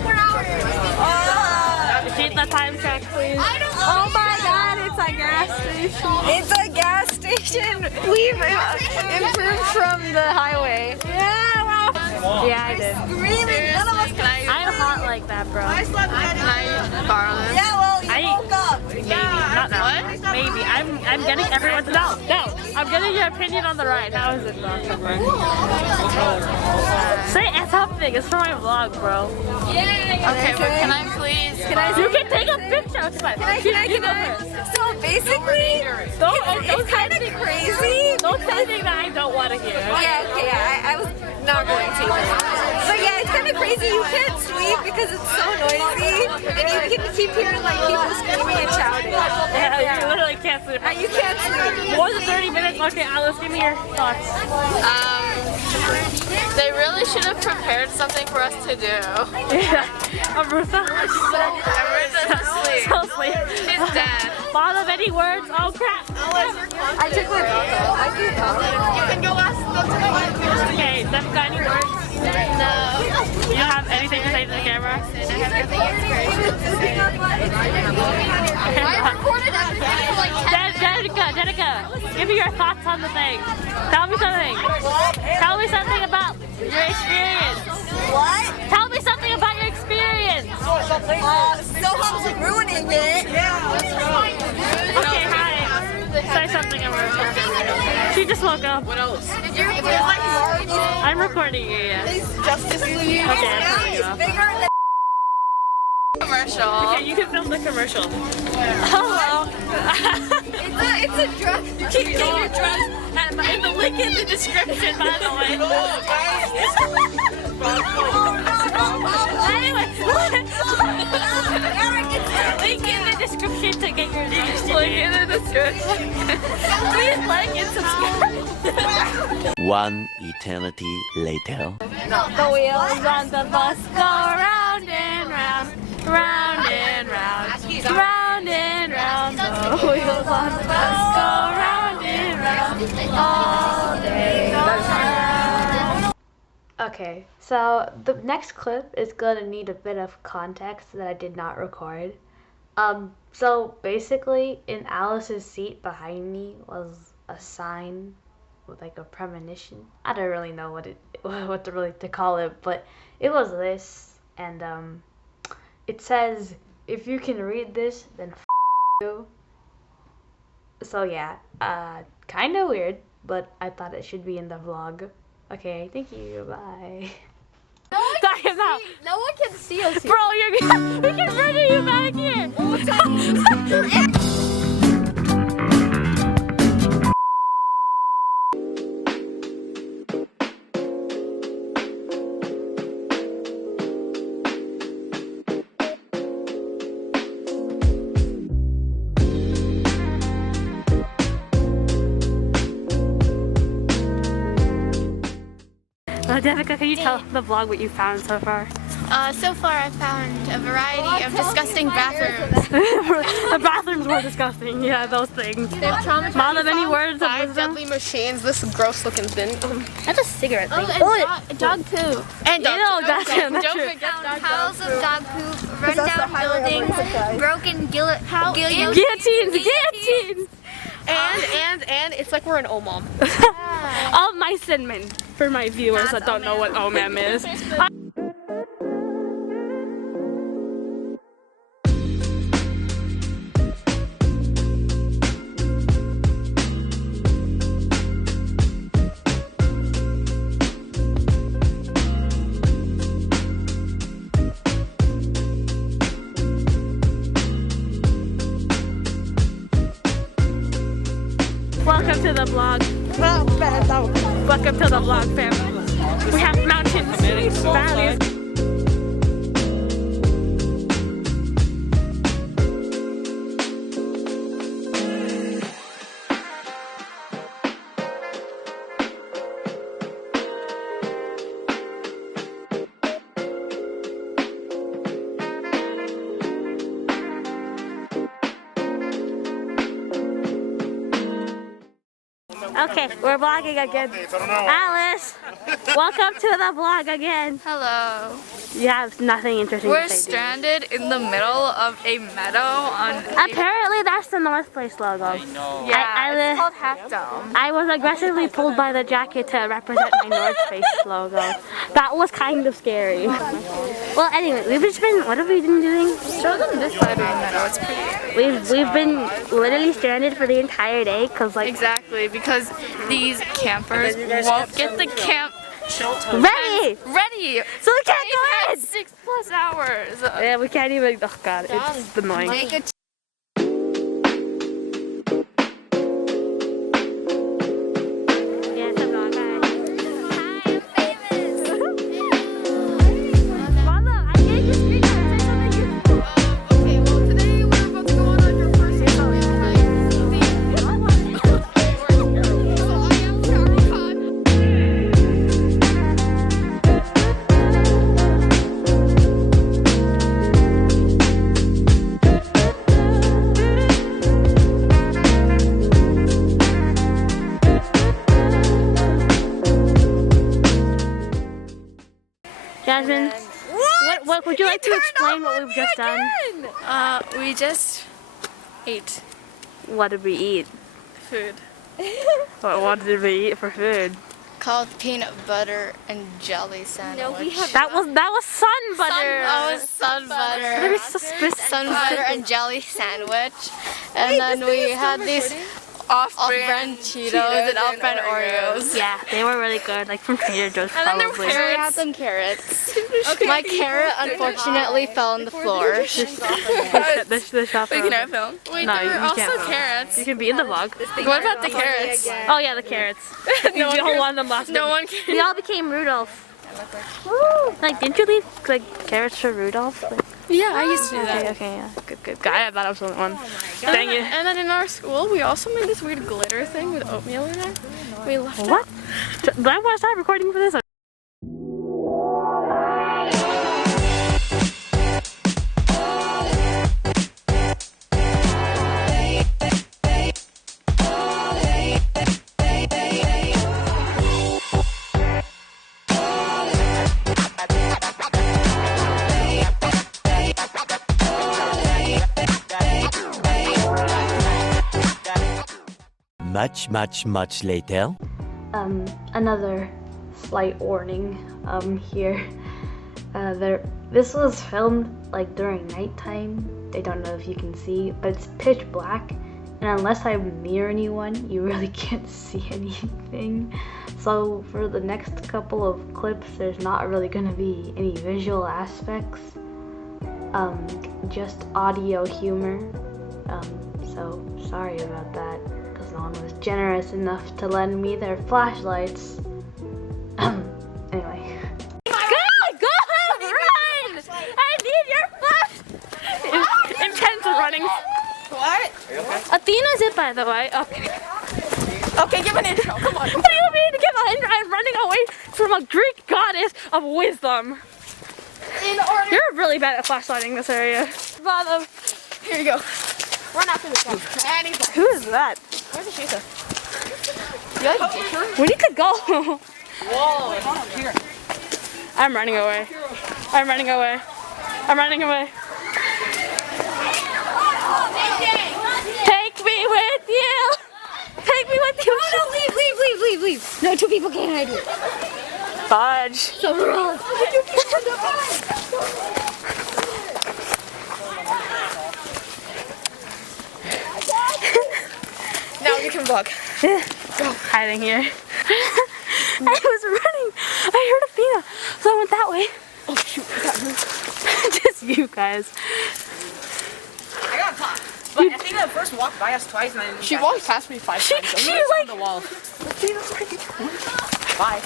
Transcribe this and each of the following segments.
more hours. Repeat the time check, please. Oh my god, it's a gas station. It's a gas station. We've improved from the highway. Yeah, wow. Yeah, I did. Screaming. None of us can. I'm hot like that, bro. I borrow this? Yeah, well, you woke up. Maybe, not now. Maybe. I'm getting everyone's no. I'm getting your opinion on the ride. How is it, bro? Say something. It's for my vlog, bro. Okay, but can I please? You can take a picture. It's fine. Can I? So basically, it's kind of crazy. Don't say anything that I don't want to hear. Yeah, okay, I was not going to. But yeah, it's kind of crazy. You can't sleep because it's so noisy, and you can keep hearing like people screaming and shouting. Yeah, you literally can't sleep. You can't sleep. More than 30 minutes. Okay, Alice, give me your thoughts. They really should have prepared something for us to do. Yeah. Arusa? Arusa's asleep. So asleep. She's dead. Thought of any words? Oh crap. I took my book off. I can talk. You can go ask them. Okay, Steph, got any words? No. You don't have anything to say to the camera? I recorded everything for like 10 minutes. Jenica, give me your thoughts on the thing. Tell me something. Tell me something about your experience. What? Tell me something about your experience. Soham's ruining it. Okay, hi. Say something about her. She just woke up. What else? I'm recording you, yeah. Justice League. Okay, I'm turning it off. Bigger than Commercial. Okay, you can film the commercial. Hello. It's a drug. You can get your drugs at the link in the description, by the way. Anyway, link in the description to get your drugs. Link in the description. Please like and subscribe. One eternity later. The wheels on the bus go round and round, round and round, round and round. The wheels on the bus go round and round all day long. Okay, so the next clip is gonna need a bit of context that I did not record. So basically, in Alice's seat behind me was a sign with like a premonition. I don't really know what to call it, but it was this, and it says, if you can read this, then f you. So yeah, kind of weird, but I thought it should be in the vlog. Okay, thank you, bye. No one can see us here. Bro, we can murder you back here. Danica, can you tell the vlog what you found so far? So far I've found a variety of disgusting bathrooms. The bathrooms were disgusting. Yeah, those things. Mom, have any words of Five wisdom? deadly machines. This gross looking thing. That's a cigarette thing. And dog poo. And You know, that's don't true. forget dog Piles of dog poop, run down buildings, broken Guillotines! And it's like we're an OMOM. All mice and men, for my viewers that don't know what OMM is. Welcome to the vlog. Welcome to the vlog, family. We have mountains, valleys. Okay, we're vlogging again. Alice, welcome to the vlog again. Hello. You have nothing interesting We're to say. stranded in the middle of a meadow on. Apparently, that's the North Place logo. Yeah, it's called Half Dome. I was aggressively pulled by the jacket to represent my North Face logo. That was kind of scary. Well, anyway, we've just been. What have we been doing? Show them this side of the meadow. It's pretty. We've been literally stranded for the entire day because like Exactly, because these campers won't get the camp ready, so we can't go in. 6+ hours. Yeah, we can't even. Oh god, it's annoying. Jasmine, what would you like to explain what we've just done? We just ate What did we eat? food What did we eat for food? called peanut butter and jelly sandwich. That was sun butter. Sun butter. Very suspicious. Sun butter and jelly sandwich. And then we had these off-brand Cheetos and off-brand Oreos. Yeah, they were really good, like from Trader Joe's probably. And then we had some carrots. My carrot unfortunately fell on the floor. The shop. Wait, can I film? Wait, No, there were you also can't. carrots. You can be in the vlog. What about the carrots? Oh yeah, the carrots. No one You cares. won them last No week. one cares. We all became Rudolph. Like, didn't you leave like carrots for Rudolph? Like, Yeah, I used to do that. okay, yeah, good. I thought I was the only one. Dang it. And then in our school, we also made this weird glitter thing with oatmeal in it. We left it. What? Do I want to start recording for this? Much later. Another slight warning here. This was filmed like during nighttime. I don't know if you can see, but it's pitch black, and unless I'm near anyone, you really can't see anything. So for the next couple of clips, there's not really gonna be any visual aspects, just audio humor. So sorry about that. No one was generous enough to lend me their flashlights. Anyway. Go ahead, run! I need your flash! Intense running. What? Athena's it, by the way. Okay. Okay, give an intro. Come on. What do you mean to get behind? I'm running away from a Greek goddess of wisdom. You're really bad at flashlighting this area. Bottom. Here you go. Run after this guy. And he's like, Who is that? where's the shooter? We need to go. Whoa. Here. I'm running away. I'm running away. I'm running away. Take me with you. Take me with you. No, leave. No, two people can't hide here. Fudge. Somewhere else. Now you can vlog. Go. Hiding here. I was running. I heard Athena, so I went that way. Oh shoot, I got moved. Just you guys. I got caught. But Athena first walked by us twice and then She walked past me 5 times. She's on like, the wall. Bye.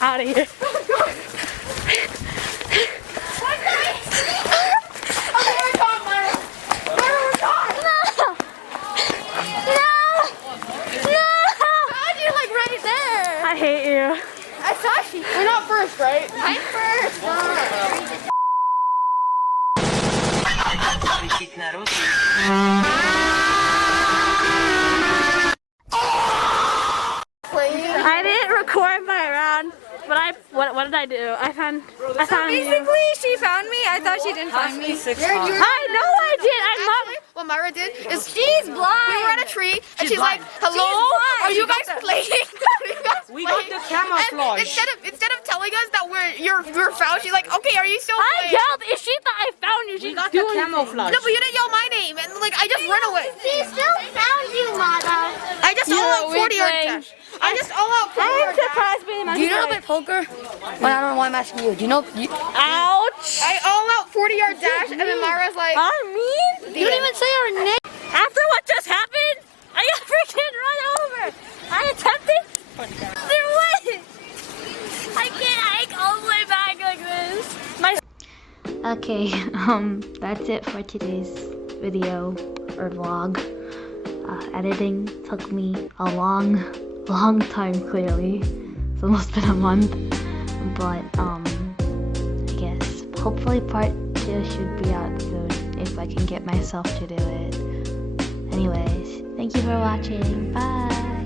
out of here. right? I didn't record my round, but what did I do? I found you. Basically, she found me. I thought she didn't find me. I know I did. I'm not. What Myra did is She's blind. we were at a tree and she's like, She's "Hello, blind. are you guys playing?" Are you guys We got playing? the camouflage. And instead of telling us that we're found, she's like, "Okay, are you still I playing?" yelled. If she thought I found you, We she's got the doing. camouflage. No, but you didn't yell my name, and like I just ran away. She still found you, mother. I just all out 40-yard dash. I just all out 40-yard dash. Surprised me. Do you know how to play poker? Well, I don't know why I'm asking you. Do you know? Ouch. I all out 40-yard dash, and then Myra's like, I mean. You didn't even say our name. After what just happened, I got freaking run over. I attempted. There was. I can't hike all the way back like this. Okay, that's it for today's video or vlog. Editing took me a long time, clearly. It's almost been a month. But, I guess, hopefully part 2 should be out soon if I can get myself to do it. Anyways, thank you for watching. Bye!